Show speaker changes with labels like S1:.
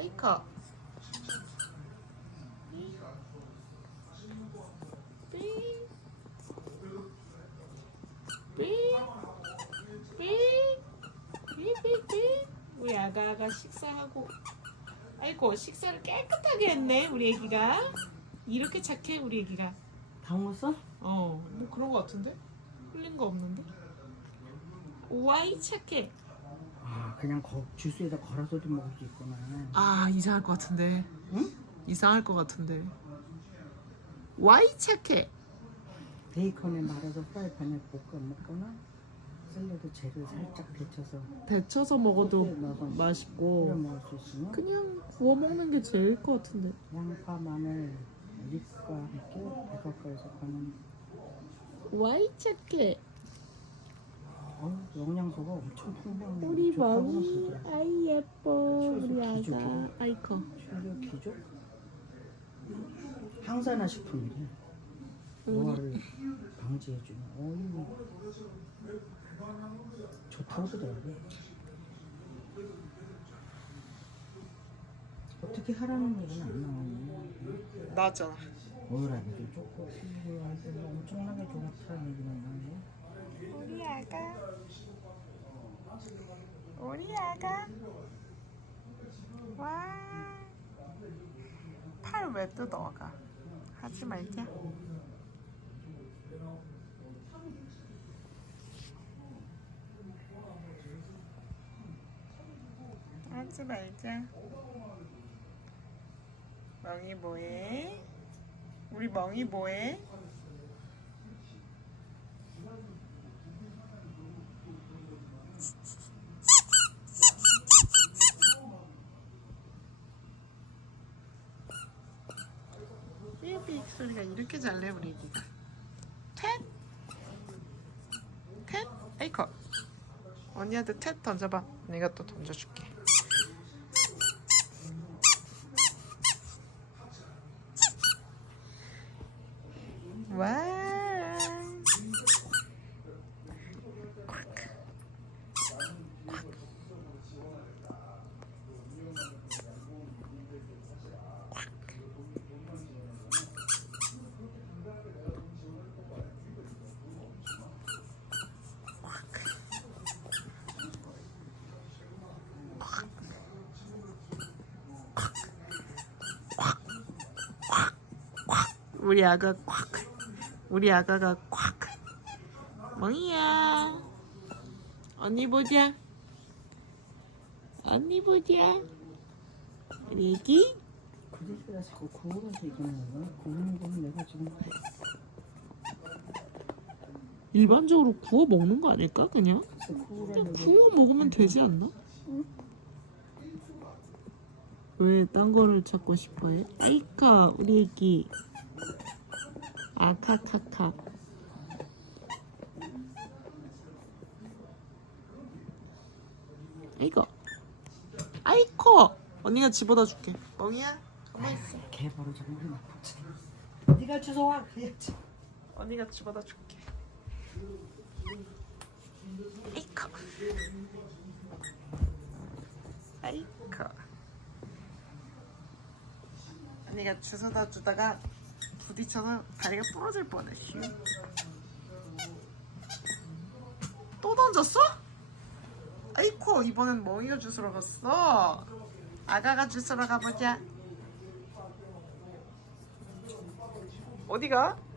S1: 아이카. 삐. 삐. 삐. 삐삐삐. 우리 아가가 식사하고. 아이고 식사를 깨끗하게 했네 우리 애기가. 이렇게 착해 우리 애기가.
S2: 다 먹었어?
S1: 어, 뭐 그런 거 같은데? 흘린 거 없는데? 와이 착해.
S2: 아 그냥 거, 주스에다 걸어서도 먹을 수 있구나
S1: 아 이상할 것 같은데.
S2: 응?
S1: 이상할 것 같은데. 와이 착해.
S2: 베이컨에 말아서 프라이팬에 볶아 먹거나 샐러드 재료 살짝 데쳐서
S1: 데쳐서 먹어도
S2: 소스에 넣어서 뿌려
S1: 맛있고
S2: 먹을 수 있으면
S1: 그냥 구워 먹는 게 제일 것 같은데.
S2: 양파, 마늘, 립과 함께 백화과에서 파는
S1: 와이 착해.
S2: 어, 영양소가 엄청 풍부한
S1: 우리
S2: 그러더라.
S1: 아이 예뻐 우리 아가. 아이커.
S2: 충격 기조? 항산화 식품이래 노화를 방지해주는 어이 좋다고 그러더라고 어떻게 하라는 얘기는 안 나오네
S1: 나왔잖아.
S2: 뭐라기도 좋고 피부한테 뭐 엄청나게 좋다는 얘기는 나오네
S1: 우리 아가. 우리 아가. 와. 팔 왜 뜯어가? 하지 말자. 하지 말자. 멍이 뭐해? 우리 멍이 뭐해? 삐삐 소리가 이렇게 잘 내 우리 애기가 텟! 텟! 에이커 언니한테 텟 던져봐 내가 또 던져줄게 와 우리 아가 콱 우리 아가가 콱 멍이야? 언니 보자. 언니 보자. 우리 애기
S2: 그들이가 자꾸 구우라서 얘기하는 거야? 구우는 거는 내가 지금
S1: 일반적으로 구워 먹는 거 아닐까 그냥? 그냥 구워 먹으면 되지 않나? 왜 딴 거를 찾고 싶어해? 아이카 우리 애기 아카카카. 아이고. 아이코. 언니가 집어다 줄게. 멍이야? 가만 있어
S2: 개버릇 정말 나쁘지. 네가 주워와 그래야지
S1: 언니가 집어다 줄게. 아이코. 아이코. 언니가 주워다 주다가 부딪혀서 다리가 부러질 뻔했슈 또 던졌어? 아이코 이번엔 멍이가 주스러 갔어 아가가 주스러 가보자 어디가?